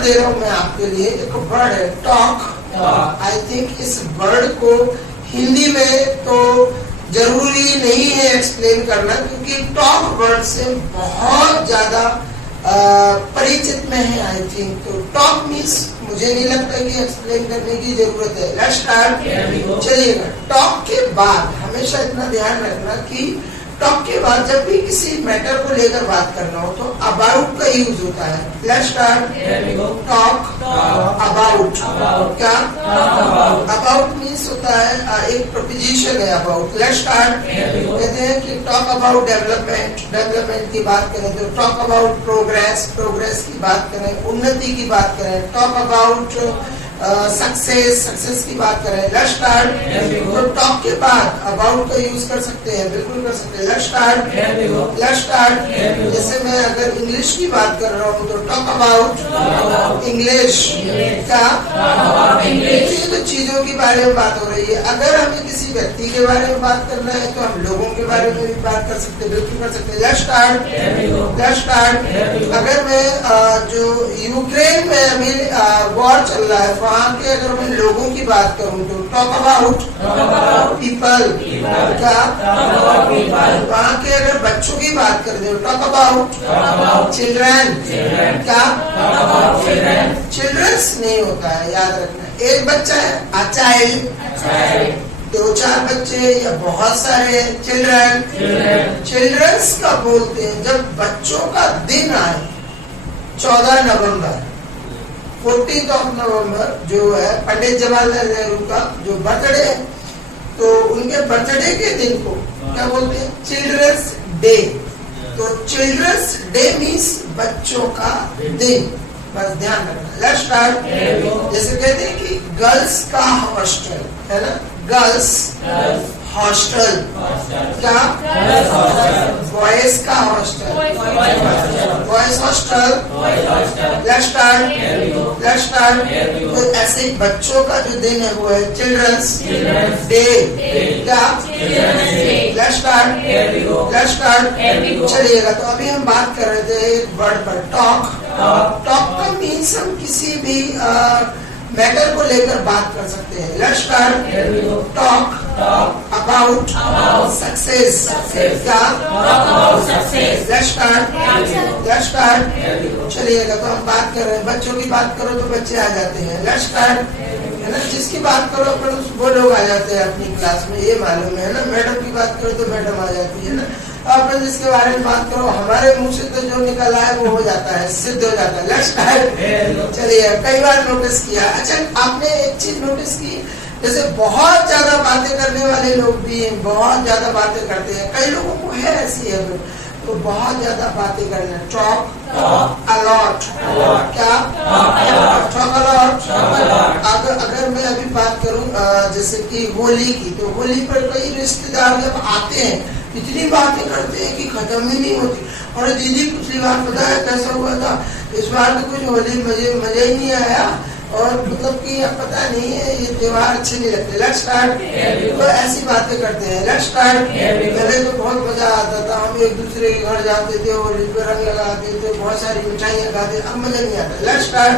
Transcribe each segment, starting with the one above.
Word दे रहा हूँ मैं आपके लिए, एक वर्ड है टॉक। आई थिंक इस वर्ड को हिंदी में तो जरूरी नहीं है एक्सप्लेन करना, क्योंकि टॉक वर्ड से बहुत ज्यादा परिचित में है आई थिंक। तो टॉक मीन्स मुझे नहीं लगता कि एक्सप्लेन करने की जरूरत है। Let's start. चलिएगा, टॉक के बाद हमेशा इतना ध्यान रखना कि टॉक के बाद जब भी किसी मैटर को लेकर बात करना हो तो अबाउट का यूज होता है। Let's start. Talk about. क्या अबाउट मीन्स होता है एक प्रपोजिशन है अबाउट। Let's start. कहते हैं कि टॉक अबाउट डेवलपमेंट, डेवलपमेंट की बात करें तो टॉक अबाउट प्रोग्रेस, प्रोग्रेस की बात करें, उन्नति की बात करें। टॉक अबाउट सक्सेस, सक्सेस की बात करें। Let's start. तो टॉक के बाद अबाउट का यूज कर सकते हैं, बिल्कुल कर सकते हैं। Let's start. Let's start. जैसे मैं अगर इंग्लिश की बात कर रहा हूँ तो टॉक अबाउट इंग्लिश। क्या ये तो चीजों के बारे में बात हो रही है। अगर हमें किसी व्यक्ति के बारे में बात करना है तो हम लोगों के बारे में भी बात कर सकते हैं, बिल्कुल कर सकते हैं। Let's start. Let's start. अगर मैं जो यूक्रेन में अभी वॉर चल रहा है वहाँ के अगर मैं लोगों की बात करूँ तो टॉक अबाउट पीपल। क्या वहाँ के अगर बच्चों की बात करें तो टॉक अबाउट चिल्ड्रन। क्या चिल्ड्रंस नहीं होता है, याद रखना। एक बच्चा है अ चाइल्ड, दो चार बच्चे या बहुत सारे चिल्ड्रन। चिल्ड्रंस का बोलते हैं जब बच्चों का दिन आए। 14 नवंबर 14 नवंबर जो है पंडित जवाहरलाल नेहरू का जो बर्थडे है, तो उनके बर्थडे के दिन को क्या बोलते हैं? Children's day. तो चिल्ड्रंस डे मीन्स बच्चों का दिन, बस ध्यान रखना। Let's start. जैसे कहते हैं कि गर्ल्स का हॉस्टल है ना, गर्ल्स हॉस्टल। क्या बॉयज का hostel, boys hostel. Let's start. Let's start. तो ऐसे ही बच्चों का जो दिन है वो है चिल्ड्रंस डे। क्या लेट्स स्टार्ट। Let's start. चलिएगा, तो अभी हम बात कर रहे थे एक वर्ड पर टॉक। टॉक का मीन्स हम किसी भी मैटर को लेकर बात कर सकते हैं। Let's start. Talk about success. क्या लेट्स स्टार्ट। Let's start. चलिएगा, तो हम बात कर रहे हैं बच्चों की बात करो तो बच्चे आ जाते हैं। Let's start. है ना, जिसकी बात करो वो लोग आ जाते हैं अपनी क्लास में, ये मालूम है ना। मैडम की बात करो तो मैडम आ जाती है ना। आपने जिसके बारे में बात करो हमारे मुंह से तो जो निकल आए वो हो जाता है, सिद्ध हो जाता है। Let's start. चलिए, कई बार नोटिस किया। अच्छा, आपने एक चीज नोटिस की, जैसे बहुत ज्यादा बातें करने वाले लोग भी हैं, बहुत ज्यादा बातें करते हैं। कई लोगों को है ऐसी है तो बहुत ज्यादा बातें करना। Talk a lot. क्या टॉक अलॉट। अगर मैं अभी बात करूं जैसे कि होली की, तो होली पर कई रिश्तेदार जब आते हैं इतनी बातें करते हैं कि खत्म ही नहीं होती। और दीदी पिछली बार पता है कैसा हुआ था, इस बार तो कुछ होली मजा ही नहीं आया, और मतलब कि अब पता नहीं है ये त्योहार अच्छे नहीं लगते। Let's start. तो ऐसी बातें करते हैं। Let's start. पहले तो बहुत मजा आता था, हम एक दूसरे के घर जाते थे, होली पे रंग लगाते थे, बहुत सारी मिठाइयाँ खाते, अब मजा नहीं आता। Let's start.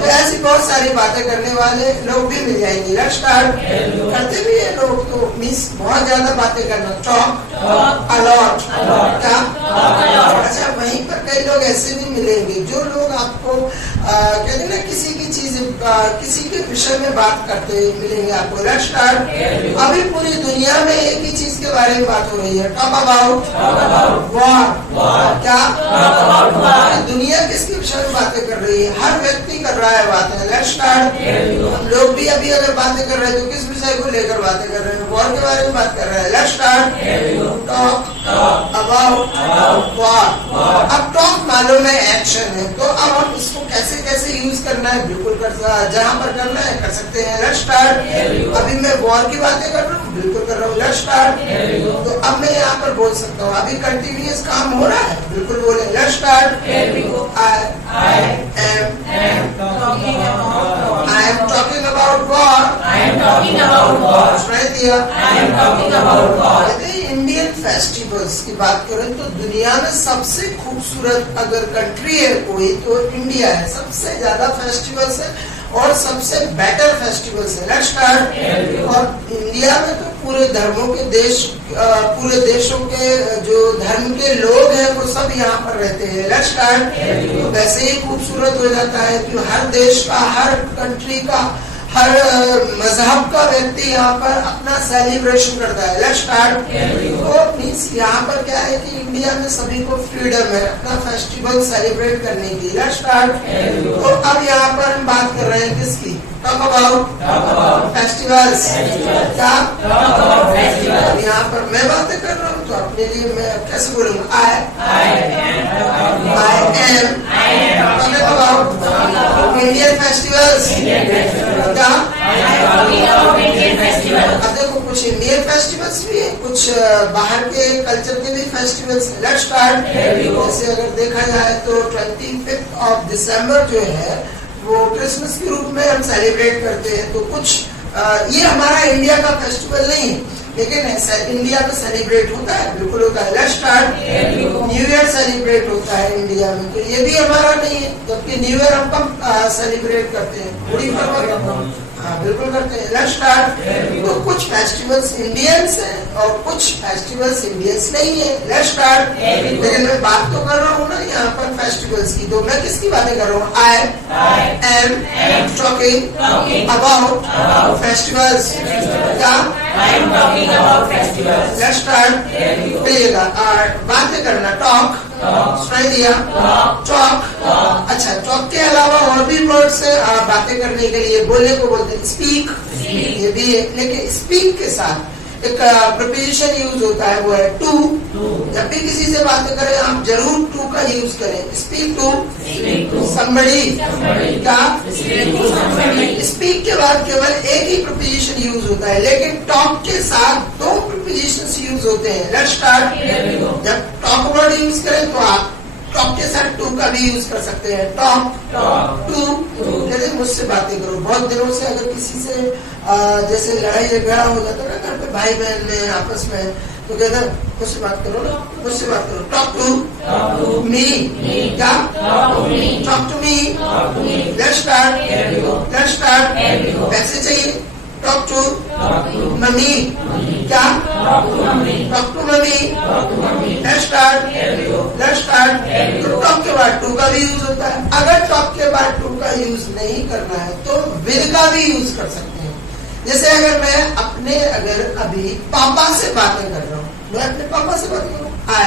तो ऐसी बहुत सारी बातें करने वाले लोग भी मिल जाएंगे। Let's start. करते भी है लोग, तो मीन्स बहुत ज्यादा बातें करना। Talk a lot. क्या अच्छा, वहीं पर कई लोग ऐसे भी मिलेंगे जो लोग आपको कहते हैं ना किसी की चीज किसी के विषय में बात करते हुए मिलेंगे आपको। Let's start. अभी पूरी दुनिया में एक ही चीज के बारे में बात हो रही है, टॉक अबाउट वॉर। क्या दुनिया किसके विषय में बातें कर रही है? हर व्यक्ति कर रहा है बातें। Let's start. हम लोग भी अभी अगर बातें कर रहे हैं तो किस विषय को लेकर बातें कर रहे हैं? वॉर के बारे में बात कर रहे हैं। Let's start. Talk about war. अब टॉक मालूम है एक्शन है, तो अब हम इसको कैसे कैसे यूज करना है, बिल्कुल कर जहाँ पर करना है कर सकते हैं। Let's start. अभी मैं वॉर की बातें कर रहा हूँ, बिल्कुल कर रहा हूँ। Let's start. तो अब मैं यहाँ पर बोल सकता हूँ, अभी कंटिन्यूअस काम हो रहा है, बिल्कुल बोले। Let's start. I am talking about war. सुनाई दिया? इंडियन फेस्टिवल्स की बात करें तो दुनिया में सबसे खूब खूबसूरत अगर कंट्री है कोई तो इंडिया है। सबसे ज्यादा फेस्टिवल्स है और सबसे बेटर फेस्टिवल्स है। Let's start. और इंडिया में तो पूरे धर्मों के देश, पूरे देशों के जो धर्म के लोग हैं वो सब यहाँ पर रहते हैं। Let's start. तो वैसे ही खूबसूरत हो जाता है कि हर देश का, हर कंट्री का, हर मजहब का व्यक्ति यहाँ पर अपना सेलिब्रेशन करता है। Let's start. तो मीन्स यहाँ पर क्या है कि इंडिया में सभी को फ्रीडम है अपना फेस्टिवल सेलिब्रेट करने की। Let's start. तो अब यहाँ पर हम बात कर रहे हैं किसकी? Talk about festivals. क्या? यहाँ पर मैं बातें कर रहा हूँ तो अपने लिए मैं कैसे बोलूँगा? आई am talking about Indian festivals. अब देखो कुछ इंडियन फेस्टिवल्स भी है, कुछ बाहर के कल्चर के भी फेस्टिवल्स है। Let's start. जैसे अगर देखा जाए तो 25 दिसंबर जो है वो क्रिसमस के रूप में हम सेलिब्रेट करते हैं। तो कुछ ये हमारा इंडिया का फेस्टिवल नहीं है, लेकिन इंडिया में सेलिब्रेट होता है, बिल्कुल होता है। Let's start. New year celebrate होता है इंडिया में, तो ये भी हमारा नहीं है, जबकि न्यू ईयर हम कब सेलिब्रेट करते हैं? गुड़ी पड़वा। हाँ बिल्कुल करते हैं। Let's start. तो कुछ फेस्टिवल्स इंडियंस हैं और कुछ फेस्टिवल्स इंडियंस नहीं है। Let's start. लेकिन मैं बात तो कर रहा हूँ ना यहाँ पर फेस्टिवल्स की, तो मैं किसकी बातें कर रहा हूँ? I am talking about festivals. क्या? Let's start. कहिएगा बातें करना। टॉक, सुनाई दिया? टॉक। अच्छा, टॉक के अलावा और भी वर्ड्स है बातें करने के लिए, बोलने को बोलते हैं स्पीक, ये भी है। लेकिन स्पीक के साथ एक प्रीपोजिशन यूज होता है, वो है टू। जब भी किसी से बातें करें आप जरूर टू का यूज करें। Speak to somebody. क्या? स्पीक के बाद केवल एक ही प्रीपोजिशन यूज होता है, लेकिन टॉक के साथ दो प्रीपोजिशंस यूज होते हैं। Let's start. जब टॉक वर्ड यूज करें तो आप टॉक के साथ टू का भी यूज कर सकते हैं। Talk to. जैसे मुझसे बातें करो, बहुत दिनों से अगर किसी से जैसे लड़ाई झगड़ा हो जाता है ना घर पे, भाई बहन में आपस में, तो कहते हैं मुझसे बात करो ना, मुझसे बात करो। Talk to me. क्या? Talk to me. Let's start. Let's start. पैसे चाहिए? Talk to mummy. क्या? Talk to mummy. Let's start. Let's start. तो टॉक के बाद टू का भी यूज होता है। अगर टॉक के बाद टू का यूज नहीं करना है तो विल का भी यूज कर सकते हैं। जैसे अगर मैं अगर अभी पापा से बातें कर रहा हूँ, मैं अपने पापा से बातें कर रहा हूँ। I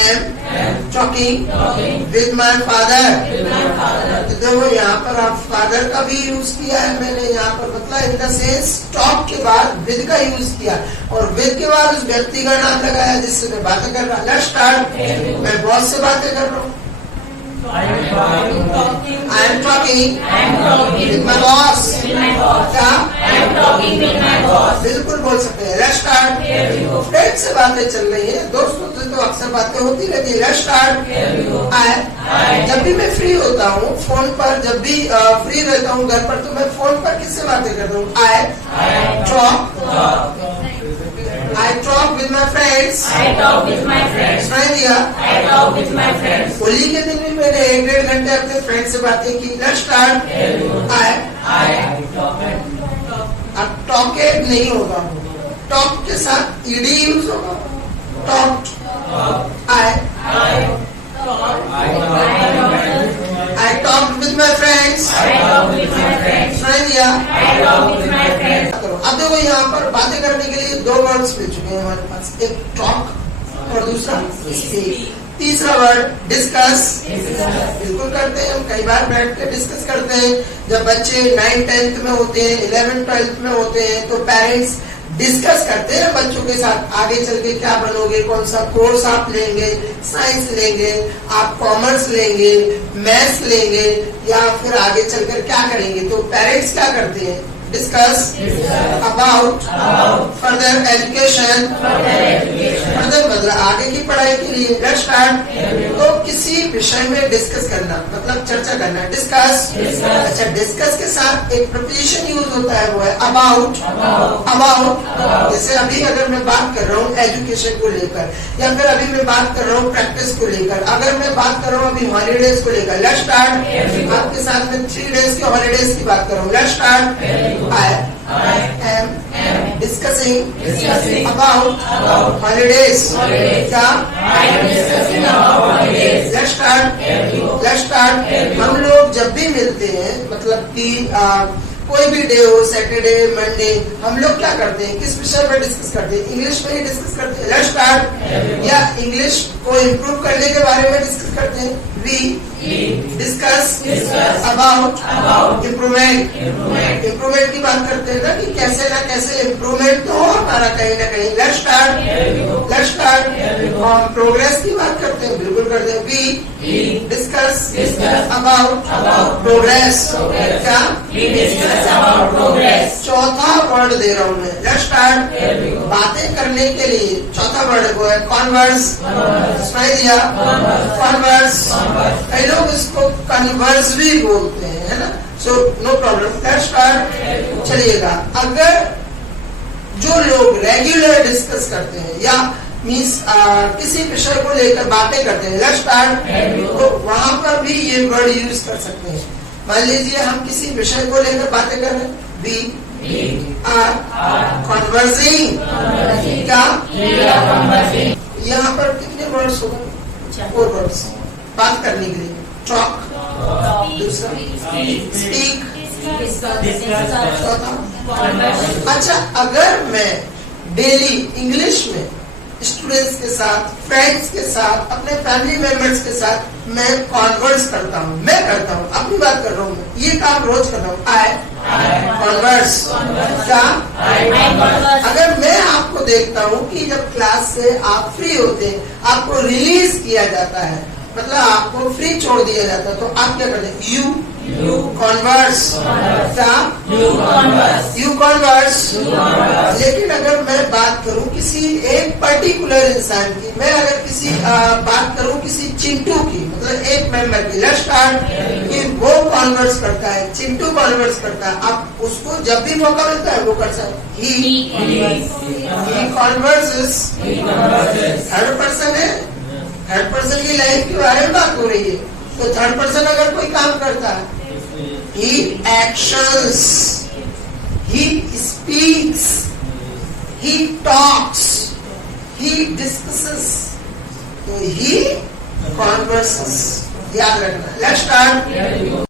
am talking with my father. तो देखो यहाँ पर आप फादर का भी यूज किया है मैंने, यहाँ पर मतलब इन द सेंस टॉक के बाद विद का यूज किया और विद के बाद उस व्यक्ति का नाम लगाया जिससे मैं बातें कर रहा हूँ। Let's start. मैं बॉस से बातें कर रहा हूँ। I am talking with my boss. क्या? I am talking with my boss. बिल्कुल बोल सकते हैं। Let's start. फ्रेंड से बातें चल रही है, दोस्तों से तो अक्सर बातें होती रहती है। Let's start. I जब भी मैं फ्री होता हूँ फोन पर, जब भी फ्री रहता हूँ घर पर, तो मैं फोन पर किससे बातें करता हूँ? I talk with my friends. सुनाई दिया? होली के दिन भी मैंने 1-1.5 घंटे अपने फ्रेंड से बातें की। Let's start. अब टॉकेड नहीं होगा, टॉक के साथ ईडी यूज होगा। Talk. I talked with my friends. सुनाई दिया? अब देखो यहाँ पर बातें करने के लिए दो वर्ड्स मिल चुके हैं हमारे पास, एक टॉक और दूसरा स्पीक। तीसरा वर्ड डिस्कस। बिल्कुल करते हैं हम, कई बार बैठ के डिस्कस करते हैं। जब बच्चे 9th-10th में होते हैं, 11th-12th में होते हैं, तो पेरेंट्स डिस्कस करते हैं बच्चों के साथ आगे चल के क्या बनोगे, कौन सा कोर्स आप लेंगे, साइंस लेंगे, आप कॉमर्स लेंगे, मैथ्स लेंगे, या फिर आगे चलकर क्या करेंगे। तो पेरेंट्स क्या करते हैं? Discuss about further education, further मतलब आगे की पढ़ाई के लिए। Let's start. तो किसी विषय में डिस्कस करना मतलब चर्चा करना, डिस्कस। अच्छा, डिस्कस के साथ एक प्रपोजिशन यूज होता है, वो है अबाउट। अबाउट जैसे अभी अगर मैं बात कर रहा हूँ एजुकेशन को लेकर, या फिर अभी मैं बात कर रहा हूँ प्रैक्टिस को लेकर, अगर मैं बात कर रहा हूँ अभी हॉलीडेज को लेकर। Let's start. आपके साथ में 3 डेज के हॉलीडेज की बात कर रहा हूँ। Let's start. I am discussing about holidays. क्या? Let's start. हम लोग जब भी मिलते हैं मतलब कि कोई भी डे हो, सैटरडे, मंडे, हम लोग क्या करते हैं, किस विषय पर डिस्कस करते हैं? इंग्लिश में ही डिस्कस करते हैं। Let's start. या इंग्लिश को इम्प्रूव करने के बारे में डिस्कस करते हैं। We discuss about improvement. Improvement की बात करते हैं ना कि कैसे ना कैसे इम्प्रूवमेंट तो हो हमारा कहीं ना कहीं। Let's start. और प्रोग्रेस की बात करते हैं, बिल्कुल करते हैं। We discuss about progress. क्या? चौथा वर्ड दे रहा हूँ मैं। Let's start. बातें करने के लिए चौथा वर्ड को है कॉन्वर्स। सुनाई दिया? कॉन्वर्स। कई लोग इसको कन्वर्स भी बोलते हैं, है ना? So no problem. Let's start. चलिएगा, अगर जो लोग रेगुलर डिस्कस करते हैं या मीन्स किसी विषय को लेकर बातें करते हैं, लेट्स स्टार्ट, तो वहां पर भी ये वर्ड यूज कर सकते हैं। मान लीजिए हम किसी विषय को लेकर बातें कर रहे हैं, वी आर कॉन्वर्सिंग। क्या? यहाँ पर कितने वर्ड्स होंगे? 4 वर्ड्स बात करने के लिए। टॉक, दूसरा स्पीक, चौथा। अच्छा, अगर मैं डेली इंग्लिश में स्टूडेंट्स के साथ, फ्रेंड्स के साथ, अपने फैमिली मेंबर्स के साथ मैं कॉन्वर्स करता हूँ, मैं करता हूँ, अपनी बात कर रहा हूँ, ये काम रोज करता हूँ। आई कॉन्वर्स। क्या? अगर मैं आपको देखता हूँ कि जब क्लास से आप फ्री होते हैं, आपको रिलीज किया जाता है, मतलब आपको फ्री छोड़ दिया जाता है, तो आप क्या करते हैं? You converse. क्या? You converse. लेकिन अगर मैं बात करूं किसी एक पर्टिकुलर इंसान की, मैं अगर किसी बात करूं किसी चिंटू की, मतलब एक मेंबर की, लेट्स स्टार्ट, कि वो कॉन्वर्स करता है, चिंटू कॉन्वर्स करता है, आप उसको जब भी मौका मिलता है वो कर सकते। ही कॉन्वर्सेस। थर्ड पर्सन है, थर्ड पर्सन की लाइफ के बारे में बात हो रही है, तो थर्ड पर्सन अगर कोई काम करता है, he actions, he speaks, he talks, he discusses, तो he converses। याद रखना। Let's start।